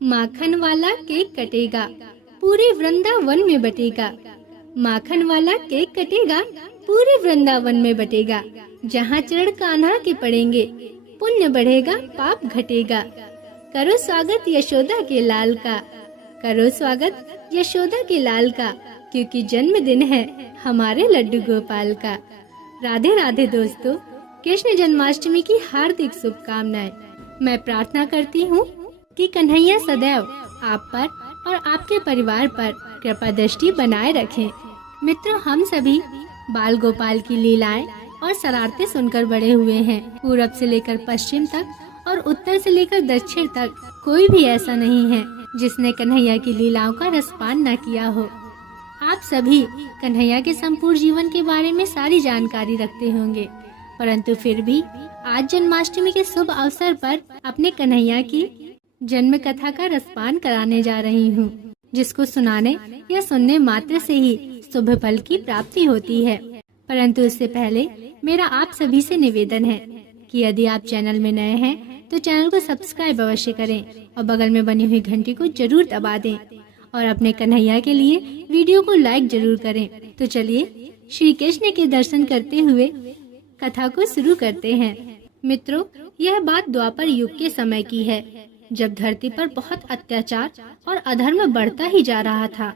माखन वाला केक कटेगा, पूरे वृंदावन में बटेगा। माखन वाला केक कटेगा, पूरे वृंदावन में बटेगा। जहाँ चरण कान्हा के पड़ेंगे, पुण्य बढ़ेगा, पाप घटेगा। करो स्वागत यशोदा के लाल का, करो स्वागत यशोदा के लाल का, क्योंकि जन्मदिन है हमारे लड्डू गोपाल का। राधे राधे दोस्तों, कृष्ण जन्माष्टमी की हार्दिक शुभकामनाएं। मैं प्रार्थना करती हूँ कि कन्हैया सदैव आप पर और आपके परिवार पर कृपा दृष्टि बनाए रखें। मित्रों, हम सभी बाल गोपाल की लीलाएं और शरारतें सुनकर बड़े हुए हैं। पूरब से लेकर पश्चिम तक और उत्तर से लेकर दक्षिण तक कोई भी ऐसा नहीं है जिसने कन्हैया की लीलाओं का रसपान न किया हो। आप सभी कन्हैया के संपूर्ण जीवन के बारे में सारी जानकारी रखते होंगे, परंतु फिर भी आज जन्माष्टमी के शुभ अवसर पर अपने कन्हैया की जन्म कथा का रसपान कराने जा रही हूँ, जिसको सुनाने या सुनने मात्र से ही शुभ फल की प्राप्ति होती है। परंतु इससे पहले मेरा आप सभी से निवेदन है कि यदि आप चैनल में नए हैं तो चैनल को सब्सक्राइब अवश्य करें और बगल में बनी हुई घंटी को जरूर दबा दें और अपने कन्हैया के लिए वीडियो को लाइक जरूर करें। तो चलिए श्री कृष्ण के दर्शन करते हुए कथा को शुरू करते हैं। मित्रों, यह बात द्वापर युग के समय की है, जब धरती पर बहुत अत्याचार और अधर्म बढ़ता ही जा रहा था।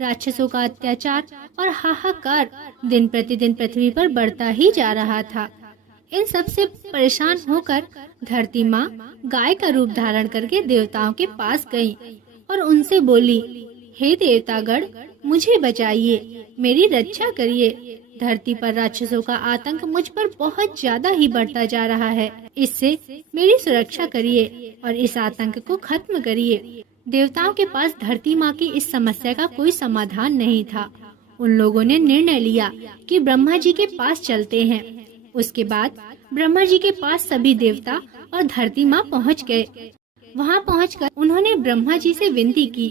राक्षसों का अत्याचार और हाहाकार दिन प्रतिदिन पृथ्वी पर बढ़ता ही जा रहा था। इन सब से परेशान होकर धरती माँ गाय का रूप धारण करके देवताओं के पास गई और उनसे बोली, हे देवतागण, मुझे बचाइए, मेरी रक्षा करिए। धरती पर राक्षसों का आतंक मुझ पर बहुत ज्यादा ही बढ़ता जा रहा है। इससे मेरी सुरक्षा करिए और इस आतंक को खत्म करिए। देवताओं के पास धरती माँ की इस समस्या का कोई समाधान नहीं था। उन लोगों ने निर्णय लिया कि ब्रह्मा जी के पास चलते हैं। उसके बाद ब्रह्मा जी के पास सभी देवता और धरती माँ पहुँच गए। वहाँ पहुँचकर उन्होंने ब्रह्मा जी से विनती की,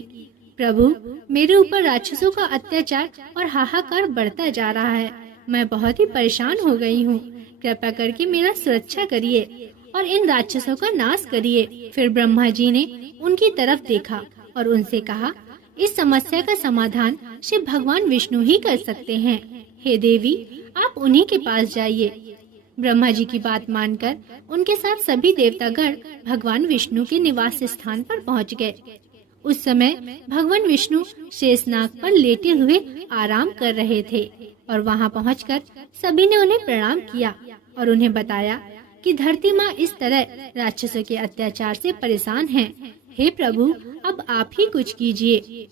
प्रभु, मेरे ऊपर राक्षसों का अत्याचार और हाहाकार बढ़ता जा रहा है। मैं बहुत ही परेशान हो गई हूँ। कृपा करके मेरा सुरक्षा करिए और इन राक्षसों का नाश करिए। फिर ब्रह्मा जी ने उनकी तरफ देखा और उनसे कहा, इस समस्या का समाधान शिव भगवान विष्णु ही कर सकते हैं। हे देवी, आप उन्हीं के पास जाइए। ब्रह्मा जी की बात मानकर उनके साथ सभी देवतागण भगवान विष्णु के निवास स्थान पर पहुंच गए। उस समय भगवान विष्णु शेषनाग पर लेटे हुए आराम कर रहे थे और वहां पहुंचकर सभी ने उन्हें प्रणाम किया और उन्हें बताया कि धरती माँ इस तरह राक्षसों के अत्याचार से परेशान हैं। हे प्रभु, अब आप ही कुछ कीजिए।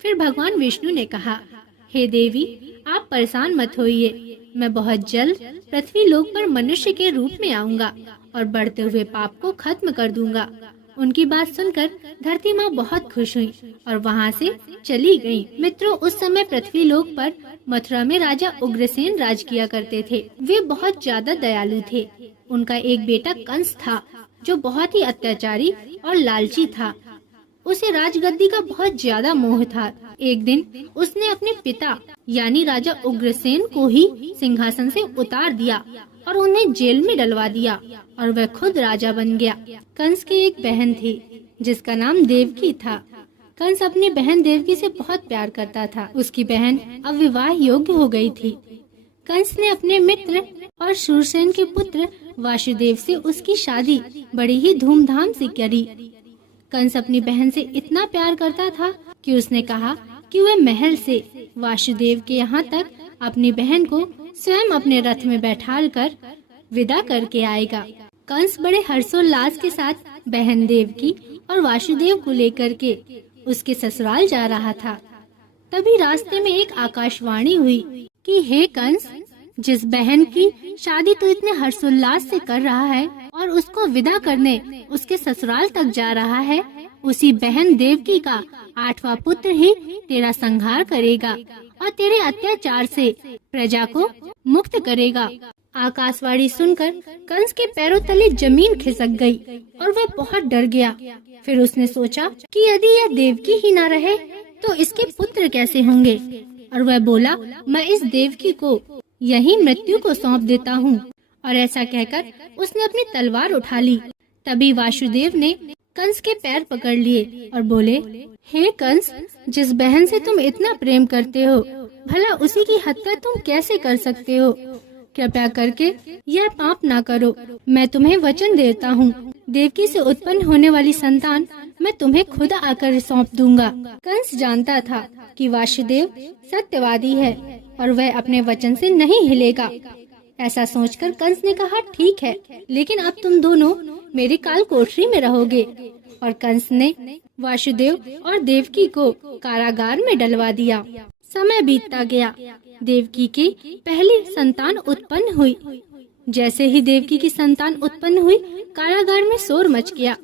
फिर भगवान विष्णु ने कहा, हे देवी, आप परेशान मत होइए। मैं बहुत जल्द पृथ्वी लोक पर मनुष्य के रूप में आऊंगा और बढ़ते हुए पाप को खत्म कर दूंगा। उनकी बात सुनकर धरती माँ बहुत खुश हुई और वहाँ से चली गई। मित्रों, उस समय पृथ्वी लोक पर मथुरा में राजा उग्रसेन राज किया करते थे। वे बहुत ज्यादा दयालु थे। उनका एक बेटा कंस था जो बहुत ही अत्याचारी और लालची था। उसे राजगद्दी का बहुत ज्यादा मोह था। एक दिन उसने अपने पिता यानी राजा उग्रसेन को ही सिंहासन से उतार दिया और उन्हें जेल में डलवा दिया और वह खुद राजा बन गया। कंस की एक बहन थी जिसका नाम देवकी था। कंस अपनी बहन देवकी से बहुत प्यार करता था। उसकी बहन अब विवाह योग्य हो गई थी। कंस ने अपने मित्र और शूरसेन के पुत्र वासुदेव से उसकी शादी बड़ी ही धूमधाम से करी। कंस अपनी बहन से इतना प्यार करता था कि उसने कहा कि वह महल से वासुदेव के यहाँ तक अपनी बहन को स्वयं अपने रथ में बैठाल कर विदा करके आएगा। कंस बड़े हर्षोल्लास के साथ बहन देवकी और वासुदेव को लेकर के उसके ससुराल जा रहा था। तभी रास्ते में एक आकाशवाणी हुई कि हे कंस, जिस बहन की शादी तू इतने हर्षोल्लास से कर रहा है और उसको विदा करने उसके ससुराल तक जा रहा है, उसी बहन देवकी का 8वां पुत्र ही तेरा संहार करेगा और तेरे अत्याचार से प्रजा को मुक्त करेगा। आकाशवाणी सुनकर कंस के पैरों तले जमीन खिसक गई और वह बहुत डर गया। फिर उसने सोचा कि यदि यह देवकी ही न रहे तो इसके पुत्र कैसे होंगे, और वह बोला, मैं इस देवकी को यही मृत्यु को सौंप देता हूँ। और ऐसा कहकर उसने अपनी तलवार उठा ली। तभी वासुदेव ने कंस के पैर पकड़ लिए और बोले, हे कंस, जिस बहन से तुम इतना प्रेम करते हो, भला उसी की हत्या तुम कैसे कर सकते हो? कृपया करके यह पाप ना करो। मैं तुम्हें वचन देता हूँ, देवकी से उत्पन्न होने वाली संतान मैं तुम्हें खुद आकर सौंप दूंगा। कंस जानता था कि वासुदेव सत्यवादी है और वह अपने वचन से नहीं हिलेगा। ऐसा सोचकर कंस ने कहा, ठीक है, लेकिन अब तुम दोनों मेरी काल कोठरी में रहोगे। और कंस ने वासुदेव और देवकी को कारागार में डलवा दिया। समय बीतता गया। देवकी की पहली संतान उत्पन्न हुई। जैसे ही देवकी की संतान उत्पन्न हुई, कारागार में शोर मच गया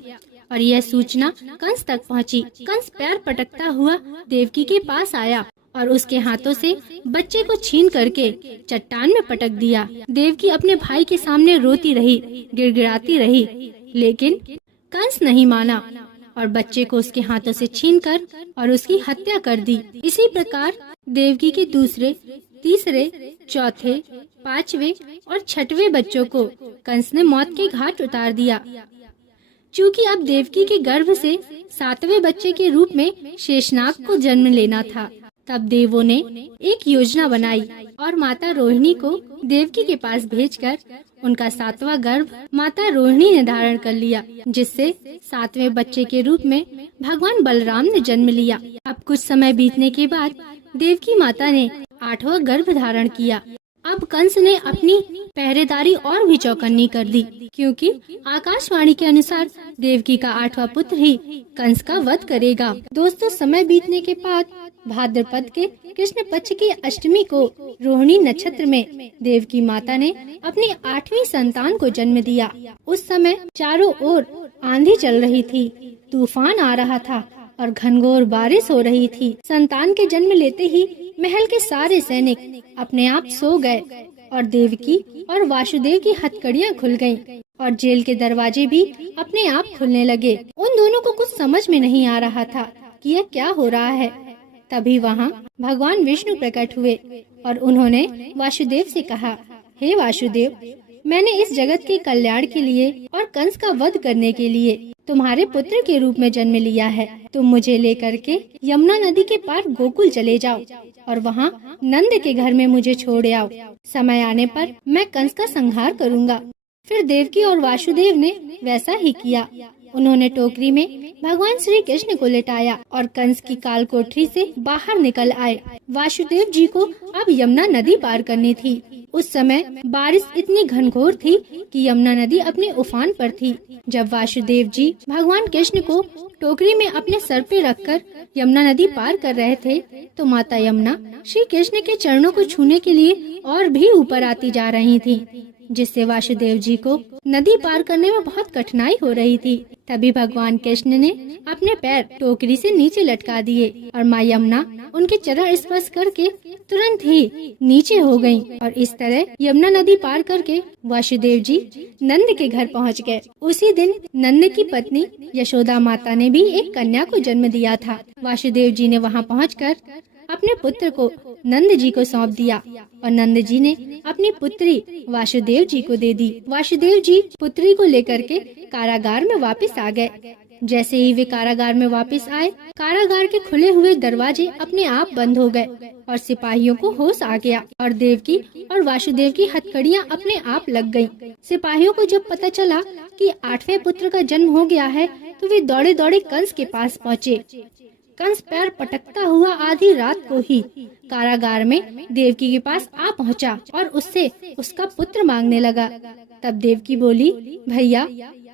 और यह सूचना कंस तक पहुंची। कंस पैर पटकता हुआ देवकी के पास आया और उसके हाथों से बच्चे को छीन करके चट्टान में पटक दिया। देवकी अपने भाई के सामने रोती रही, गिड़गिड़ाती रही, लेकिन कंस नहीं माना और बच्चे को उसके हाथों से छीनकर और उसकी हत्या कर दी। इसी प्रकार देवकी के दूसरे, तीसरे, चौथे, पांचवे और छठवें बच्चों को कंस ने मौत के घाट उतार दिया। चूँकि अब देवकी के गर्भ से सातवें बच्चे के रूप में शेषनाग को जन्म लेना था, तब देवों ने एक योजना बनाई और माता रोहिणी को देवकी के पास भेजकर उनका सातवां गर्भ माता रोहिणी ने धारण कर लिया, जिससे सातवें बच्चे के रूप में भगवान बलराम ने जन्म लिया। अब कुछ समय बीतने के बाद देवकी माता ने आठवां गर्भ धारण किया। अब कंस ने अपनी पहरेदारी और भी चौकन्नी कर दी, क्योंकि आकाशवाणी के अनुसार देवकी का आठवां पुत्र ही कंस का वध करेगा। दोस्तों, समय बीतने के बाद भाद्रपद के कृष्ण पक्ष की अष्टमी को रोहिणी नक्षत्र में देवकी माता ने अपनी आठवीं संतान को जन्म दिया। उस समय चारों ओर आंधी चल रही थी, तूफान आ रहा था और घनघोर बारिश हो रही थी। संतान के जन्म लेते ही महल के सारे सैनिक अपने आप सो गए और देवकी और वासुदेव की हथकड़ियां खुल गईं और जेल के दरवाजे भी अपने आप खुलने लगे। उन दोनों को कुछ समझ में नहीं आ रहा था कि यह क्या हो रहा है। तभी वहाँ भगवान विष्णु प्रकट हुए और उन्होंने वासुदेव से कहा, हे वासुदेव, मैंने इस जगत के कल्याण के लिए और कंस का वध करने के लिए तुम्हारे पुत्र के रूप में जन्म लिया है। तुम मुझे लेकर के यमुना नदी के पार गोकुल चले जाओ और वहाँ नंद के घर में मुझे छोड़ आओ। समय आने पर मैं कंस का संहार करूँगा। फिर देवकी और वासुदेव ने वैसा ही किया। उन्होंने टोकरी में भगवान श्री कृष्ण को लेटाया और कंस की काल कोठरी से बाहर निकल आए। वासुदेव जी को अब यमुना नदी पार करनी थी। उस समय बारिश इतनी घनघोर थी कि यमुना नदी अपने उफान पर थी। जब वासुदेव जी भगवान कृष्ण को टोकरी में अपने सर पे रखकर यमुना नदी पार कर रहे थे, तो माता यमुना श्री कृष्ण के चरणों को छूने के लिए और भी ऊपर आती जा रही थी, जिससे वासुदेव जी को नदी पार करने में बहुत कठिनाई हो रही थी। तभी भगवान कृष्ण ने अपने पैर टोकरी से नीचे लटका दिए और माँ यमुना उनके चरण स्पर्श करके तुरंत ही नीचे हो गयी और इस तरह यमुना नदी पार करके वासुदेव जी नंद के घर पहुँच गए। उसी दिन नंद की पत्नी यशोदा माता ने भी एक कन्या को जन्म दिया था। वासुदेव जी ने वहाँ पहुँचकर अपने पुत्र को नंद जी को सौंप दिया और नंद जी ने अपनी पुत्री वासुदेव जी को दे दी। वासुदेव जी पुत्री को लेकर के कारागार में वापस आ गए। जैसे ही वे कारागार में वापस आए, कारागार के खुले हुए दरवाजे अपने आप बंद हो गए और सिपाहियों को होश आ गया और देवकी और वासुदेव की हथकड़ियां अपने आप लग गईं। सिपाहियों को जब पता चला कि आठवें पुत्र का जन्म हो गया है, तो वे दौड़े दौड़े कंस के पास पहुँचे। कंस पैर पटकता हुआ आधी रात को ही कारागार में देवकी के पास आ पहुंचा और उससे उसका पुत्र मांगने लगा। तब देवकी बोली, भैया,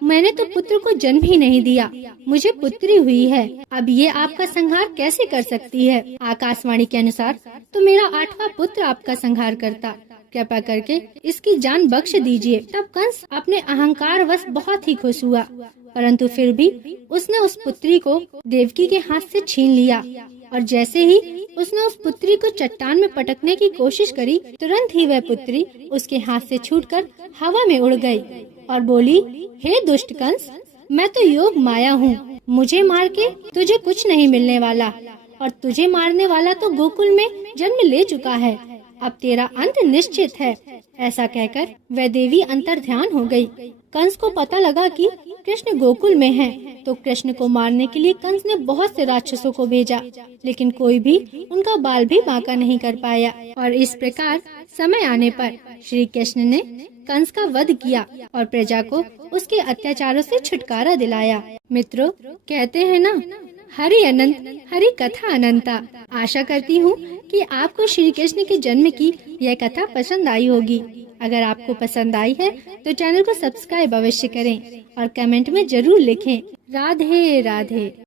मैंने तो पुत्र को जन्म ही नहीं दिया, मुझे पुत्री हुई है। अब ये आपका संहार कैसे कर सकती है? आकाशवाणी के अनुसार तो मेरा आठवां पुत्र आपका संहार करता। कृपा करके इसकी जान बख्श दीजिए। तब कंस अपने अहंकार वश बहुत ही खुश हुआ, परंतु फिर भी उसने उस पुत्री को देवकी के हाथ से छीन लिया और जैसे ही उसने उस पुत्री को चट्टान में पटकने की कोशिश करी, तुरंत ही वह पुत्री उसके हाथ से छूटकर हवा में उड़ गई और बोली, हे दुष्ट कंस, मैं तो योग माया हूँ, मुझे मार के तुझे कुछ नहीं मिलने वाला और तुझे मारने वाला तो गोकुल में जन्म ले चुका है। अब तेरा अंत निश्चित है। ऐसा कहकर वह देवी अंतर्ध्यान हो गई। कंस को पता लगा कि कृष्ण गोकुल में हैं, तो कृष्ण को मारने के लिए कंस ने बहुत से राक्षसों को भेजा, लेकिन कोई भी उनका बाल भी बांका नहीं कर पाया। और इस प्रकार समय आने पर श्री कृष्ण ने कंस का वध किया और प्रजा को उसके अत्याचारों से छुटकारा दिलाया। मित्रों, कहते हैं ना, हरि अनंत हरि कथा अनंता। आशा करती हूँ कि आपको श्री कृष्ण के जन्म की यह कथा पसंद आई होगी। अगर आपको पसंद आई है तो चैनल को सब्सक्राइब अवश्य करें और कमेंट में जरूर लिखें। राधे राधे।